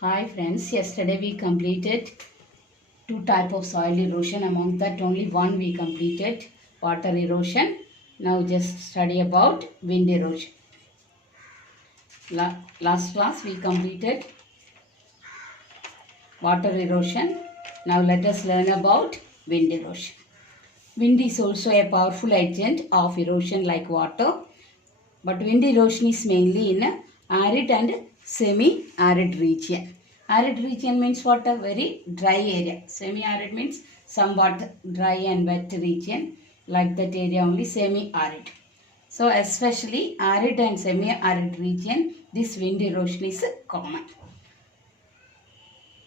Hi friends, yesterday we completed two type of soil erosion. Among that only one we completed, water erosion. Now just study about wind erosion. Last class we completed water erosion. Now let us learn about wind erosion. Wind is also a powerful agent of erosion like water, but wind erosion is mainly in arid and semi-arid region. Arid region means what? A very dry area. Semi-arid means somewhat dry and wet region. Like that area only semi-arid. So especially arid and semi-arid region, this wind erosion is common.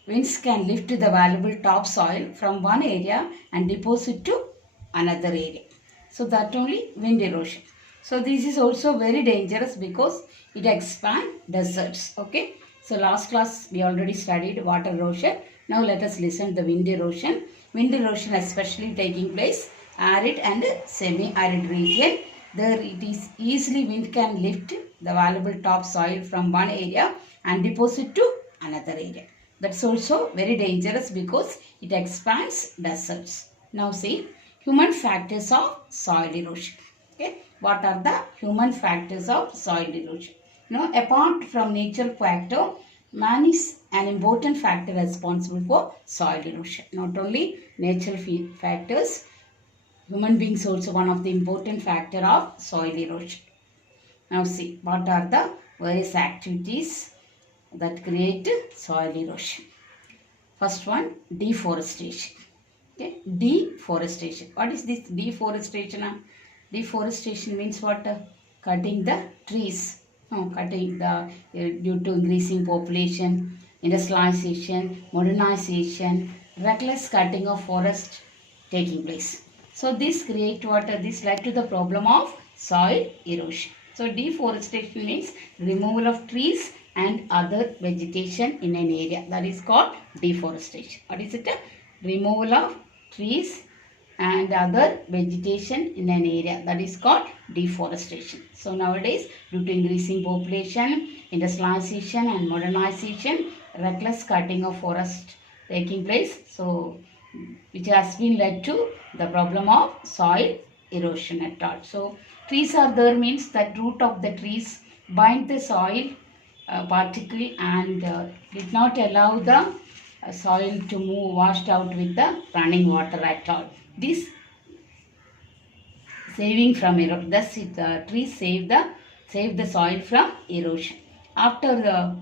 Winds can lift the valuable topsoil from one area and deposit to another area. So that only wind erosion. So this is also very dangerous because it expands deserts. Okay. So last class we already studied water erosion. Now let us listen the wind erosion. Wind erosion especially taking place arid and semi-arid region. There it is easily wind can lift the valuable topsoil from one area and deposit to another area. That's also very dangerous because it expands deserts. Now see, human factors of soil erosion. Okay, what are the human factors of soil erosion? Now, apart from natural factor, man is an important factor responsible for soil erosion. Not only natural factors, human beings also one of the important factor of soil erosion. Now see, what are the various activities that create soil erosion? First one, deforestation. Okay, deforestation. What is this deforestation? Deforestation means what? Cutting the trees. No, cutting the due to increasing population, industrialization, modernization, reckless cutting of forest taking place. So this create what? This led to the problem of soil erosion. So deforestation means removal of trees and other vegetation in an area. That is called deforestation. What is it? Removal of trees and other vegetation in an area. That is called deforestation. So nowadays, due to increasing population, industrialization and modernization, reckless cutting of forest taking place. So which has been led to the problem of soil erosion at all. So trees are there means that root of the trees bind the soil particle and did not allow the soil to move washed out with the running water at all. This saving from erosion. Thus, the trees save the soil from erosion. After the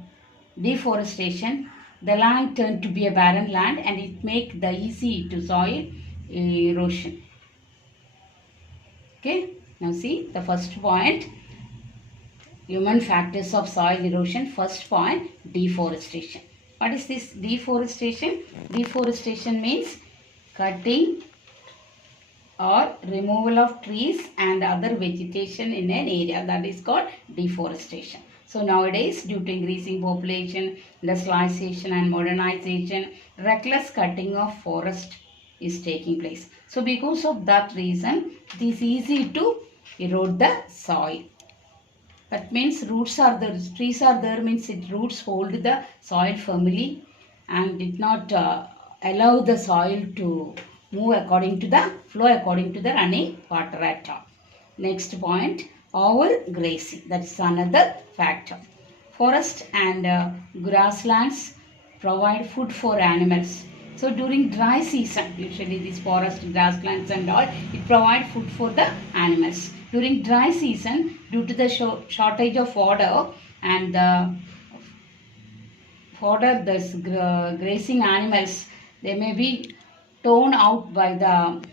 deforestation, the land turned to be a barren land and it make the easy to soil erosion. Okay. Now see the first point. Human factors of soil erosion. First point, deforestation. What is this deforestation? Deforestation means cutting or removal of trees and other vegetation in an area. That is called deforestation. So nowadays, due to increasing population, industrialization and modernization, reckless cutting of forest is taking place. So because of that reason, it is easy to erode the soil. That means roots are there, trees are there means its roots hold the soil firmly and did not allow the soil to move according to the flow according to the running water at all. Next point, overgrazing. That is another factor. Forest and grasslands provide food for animals. So during dry season, usually these forest, grasslands and all, it provide food for the animals. During dry season, due to the shortage of water and the fodder, this grazing animals, they may be torn out by the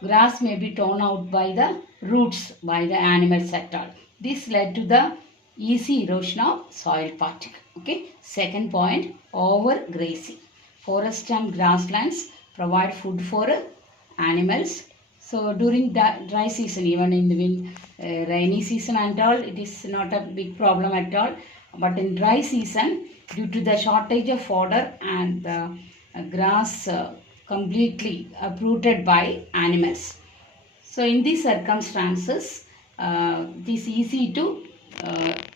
grass may be torn out by the roots by the animals at all. This led to the easy erosion of soil particle. Okay. Second point, overgrazing. Forest and grasslands provide food for animals. So during the dry season, even in the rainy season and all, it is not a big problem at all. But in dry season, due to the shortage of fodder and the grass completely uprooted by animals. So in these circumstances, it is easy to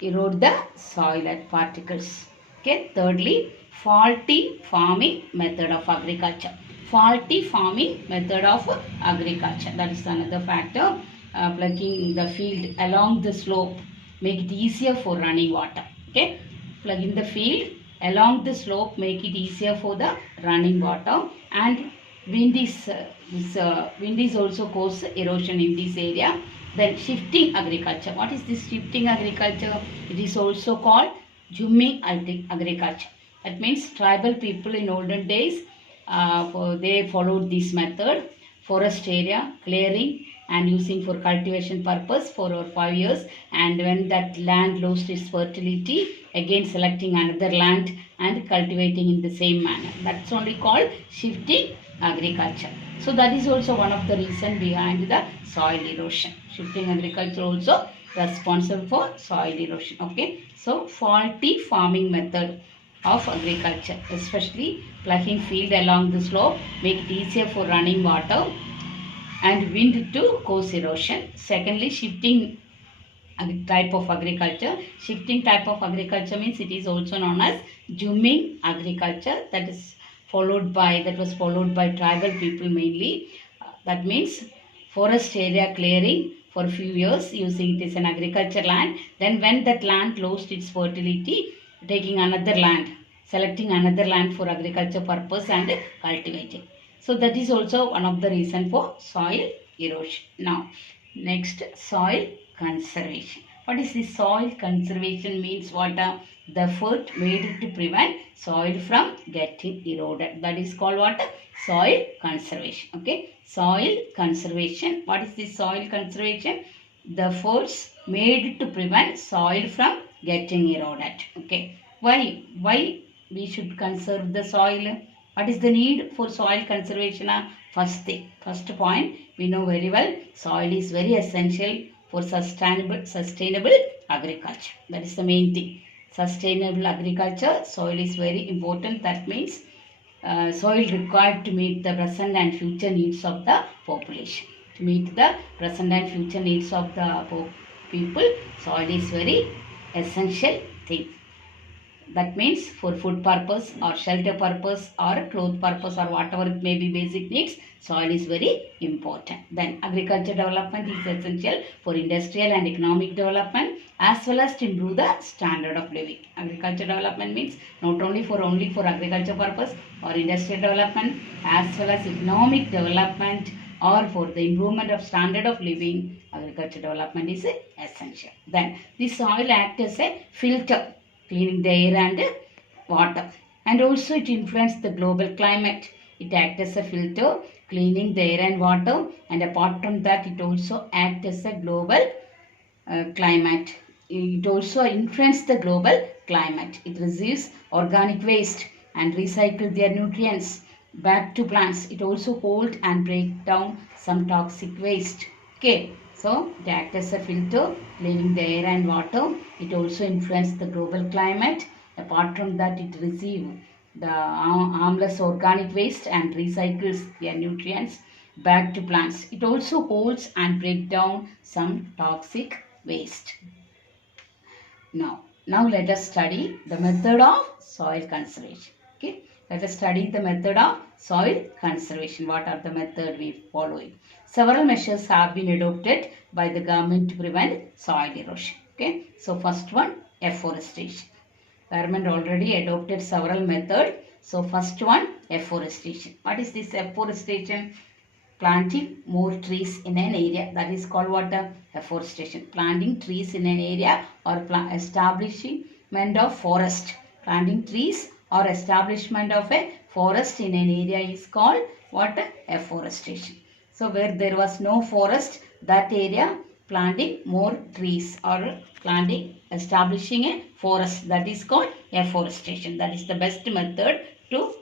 erode the soil at particles. Okay. Thirdly, faulty farming method of agriculture. Faulty farming method of agriculture. That is another factor. Plugging the field along the slope make it easier for running water. Okay. Plugging the field along the slope make it easier for the running water, and wind is also cause erosion in this area. Then shifting agriculture. What is this shifting agriculture? It is also called Jummi agriculture. That means tribal people in olden days, they followed this method. Forest area clearing and using for cultivation purpose for over 5 years, and when that land lost its fertility, again selecting another land and cultivating in the same manner. That's only called shifting agriculture. So that is also one of the reason behind the soil erosion. Shifting agriculture also responsible for soil erosion. Okay. So faulty farming method of agriculture, especially plugging field along the slope, make it easier for running water and wind to cause erosion. Secondly, shifting type of agriculture. Shifting type of agriculture means it is also known as Jumming agriculture. That was followed by tribal people mainly. That means forest area clearing for a few years using it as an agriculture land. Then when that land lost its fertility, taking another land, selecting another land for agriculture purpose and cultivating. So that is also one of the reason for soil erosion. Now, next, soil conservation. What is this soil conservation means? What the effort made to prevent soil from getting eroded. That is called what? Soil conservation. Okay. Soil conservation. What is this soil conservation? The efforts made to prevent soil from getting eroded. Okay. Why? Why we should conserve the soil? What is the need for soil conservation? First point, we know very well, soil is very essential for sustainable agriculture. That is the main thing. Sustainable agriculture, soil is very important. That means soil required to meet the present and future needs of the population. To meet the present and future needs of the people, soil is very essential thing. That means for food purpose or shelter purpose or cloth purpose or whatever it may be, basic needs, soil is very important. Then agriculture development is essential for industrial and economic development as well as to improve the standard of living. Agriculture development means not only for agriculture purpose or industrial development as well as economic development or for the improvement of standard of living, agriculture development is essential. Then this soil acts as a filter, cleaning the air and water, and also it influences the global climate. It acts as a filter, cleaning the air and water, and apart from that it also acts as a global climate. It also influences the global climate. It receives organic waste and recycles their nutrients back to plants. It also holds and breaks down some toxic waste. Okay. So, it acts as a filter, cleaning the air and water. It also influences the global climate. Apart from that, it receives the harmless organic waste and recycles their nutrients back to plants. It also holds and breaks down some toxic waste. Now let us study the method of soil conservation. Okay. Let us study the method of soil conservation. What are the methods we follow? Several measures have been adopted by the government to prevent soil erosion. Okay. So first one, afforestation. Government already adopted several methods. So first one, afforestation. What is this afforestation? Planting more trees in an area. That is called what? Afforestation. Planting trees in an area or establishment of forest. Planting trees or establishment of a forest in an area is called what? Afforestation. So where there was no forest, that area planting more trees or establishing a forest, that is called afforestation. That is the best method to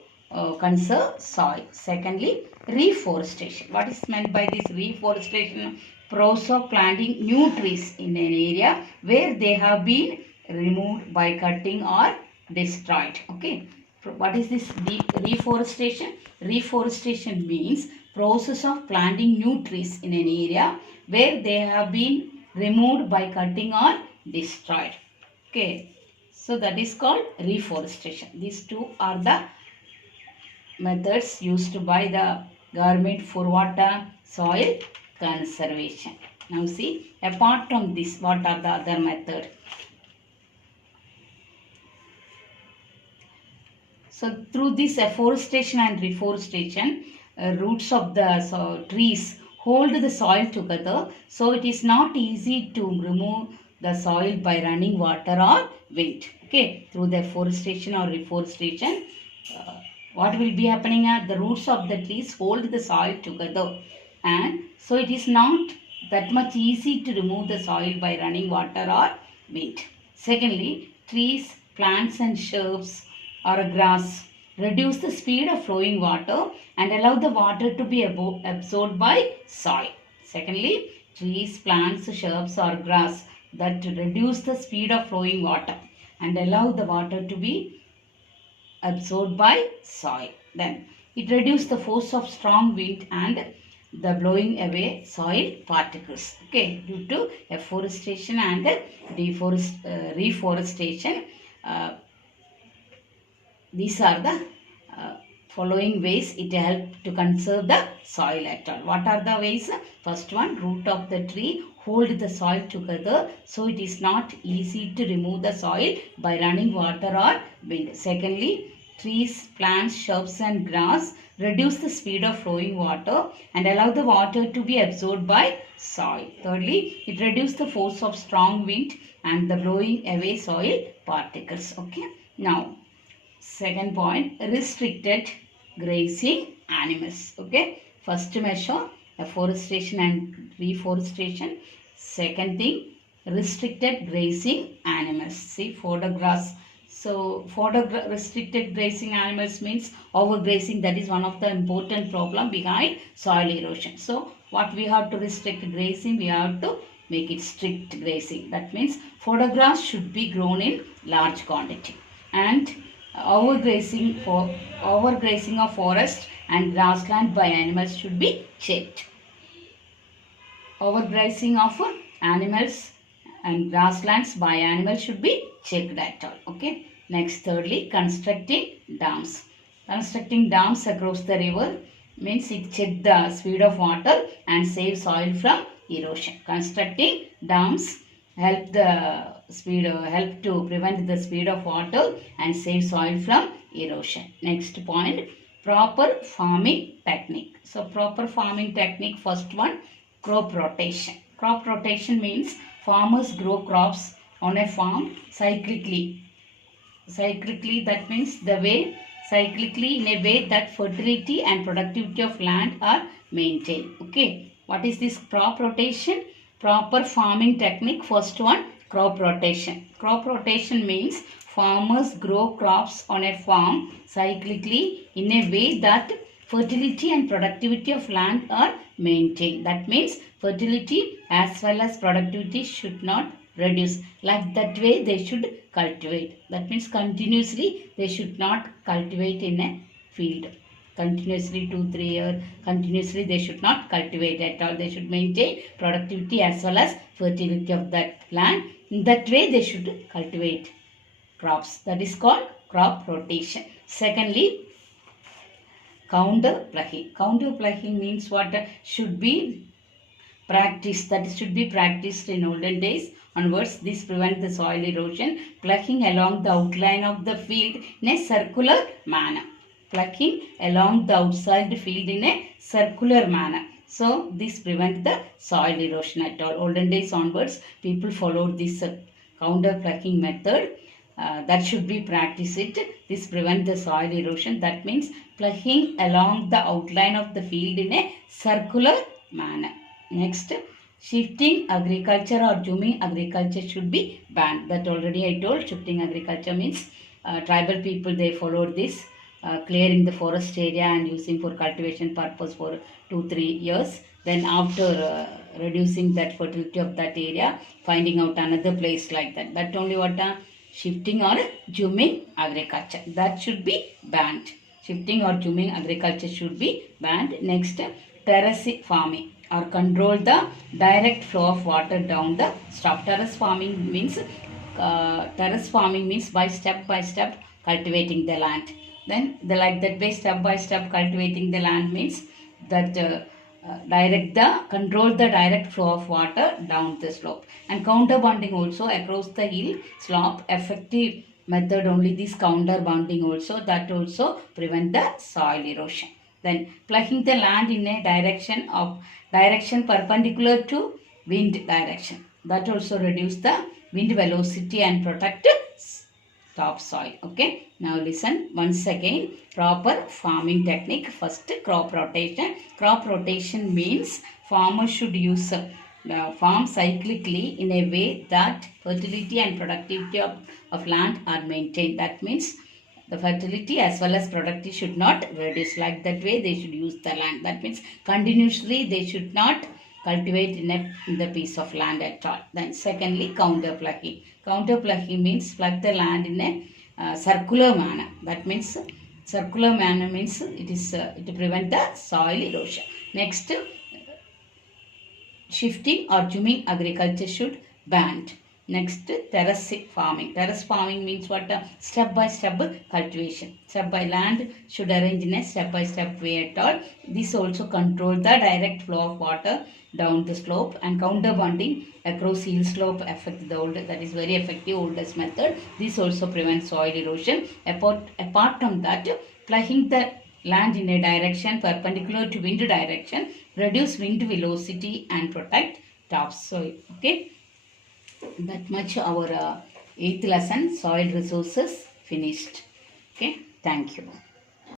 conserve soil. Secondly, reforestation. What is meant by this reforestation? Process of planting new trees in an area where they have been removed by cutting or destroyed. Okay. What is this reforestation? Reforestation means process of planting new trees in an area where they have been removed by cutting or destroyed. Okay. So that is called reforestation. These two are the methods used by the government for water soil conservation. Now see, apart from this, what are the other methods? So through this afforestation and reforestation, roots of the trees hold the soil together. So it is not easy to remove the soil by running water or wind. Okay, through the afforestation or reforestation, what will be happening at the roots of the trees hold the soil together, and so it is not that much easy to remove the soil by running water or wind. Secondly, trees, plants and shrubs or grass reduce the speed of flowing water and allow the water to be absorbed by soil. Secondly, trees, plants, shrubs or grass that reduce the speed of flowing water and allow the water to be absorbed by soil. Then it reduces the force of strong wind and the blowing away soil particles. Okay, due to afforestation and reforestation. These are the following ways it helps to conserve the soil at all. What are the ways? First one, root of the tree hold the soil together, so it is not easy to remove the soil by running water or wind. Secondly, trees, plants, shrubs and grass reduce the speed of flowing water and allow the water to be absorbed by soil. Thirdly, it reduces the force of strong wind and the blowing away soil particles. Okay. Now, second point, restricted grazing animals. Okay. First measure, afforestation and reforestation. Second thing, restricted grazing animals. See, fodder grass. So, restricted grazing animals means overgrazing. That is one of the important problem behind soil erosion. So, what we have to restrict grazing, we have to make it strict grazing. That means fodder grass should be grown in large quantity, and overgrazing of forest and grassland by animals should be checked. Overgrazing of animals and grasslands by animals should be checked at all. Okay. Next, thirdly, constructing dams. Constructing dams across the river means it check the speed of water and save soil from erosion. Constructing dams help to prevent the speed of water and save soil from erosion. Next point, proper farming technique. So proper farming technique, first one, crop rotation. Crop rotation means farmers grow crops on a farm cyclically. Cyclically, that means cyclically in a way that fertility and productivity of land are maintained. Okay. What is this crop rotation? Proper farming technique. First one, crop rotation. Crop rotation means farmers grow crops on a farm cyclically in a way that fertility and productivity of land are maintained. That means fertility as well as productivity should not reduce. Like that way they should cultivate. That means continuously they should not cultivate in a field. Continuously 2-3 years, continuously they should not cultivate at all. They should maintain productivity as well as fertility of that land. In that way they should cultivate crops. That is called crop rotation. Secondly, counter ploughing. Counter ploughing means what should be practiced. That should be practiced in olden days onwards. This prevents the soil erosion. Ploughing along the outline of the field in a circular manner. Ploughing along the outside field in a circular manner. So this prevents the soil erosion at all. Olden days onwards, people followed this counter ploughing method. That should be practiced. This prevents the soil erosion. That means ploughing along the outline of the field in a circular manner. Next, shifting agriculture or zooming agriculture should be banned. That already I told. Shifting agriculture means tribal people, they followed this. Clearing the forest area and using for cultivation purpose for 2-3 years. Then after reducing that fertility of that area, finding out another place like that. That only what shifting or zooming agriculture. That should be banned. Shifting or zooming agriculture should be banned. Next, terrace farming or control the direct flow of water down the slope. Terrace farming means terrace farming means by step cultivating the land. Then the like that way step by step cultivating the land means that control the direct flow of water down the slope, and counterbunding also across the hill slope effective method only this counterbunding also that also prevent the soil erosion. Then plugging the land in a direction perpendicular to wind direction, that also reduce the wind velocity and protect topsoil. Okay, now listen once again. Proper farming technique. First, crop rotation. Crop rotation means farmers should use farm cyclically in a way that fertility and productivity of land are maintained. That means the fertility as well as productivity should not reduce. Like that way they should use the land. That means continuously they should not cultivate in the piece of land at all. Then secondly, counter plugging. Counter plugging means plug the land in a circular manner. That means circular manner means it prevent the soil erosion. Next, shifting or zooming agriculture should banned. Next, terrace farming. Terrace farming means what? Step by step cultivation. Step by land should arrange in a step by step way at all. This also control the direct flow of water down the slope, and counterbunding across hill slope affect the old, that is very effective oldest method. This also prevents soil erosion. Apart from that, plugging the land in a direction perpendicular to wind direction reduce wind velocity and protect topsoil. Okay, that much our eighth lesson soil resources finished. Okay, thank you.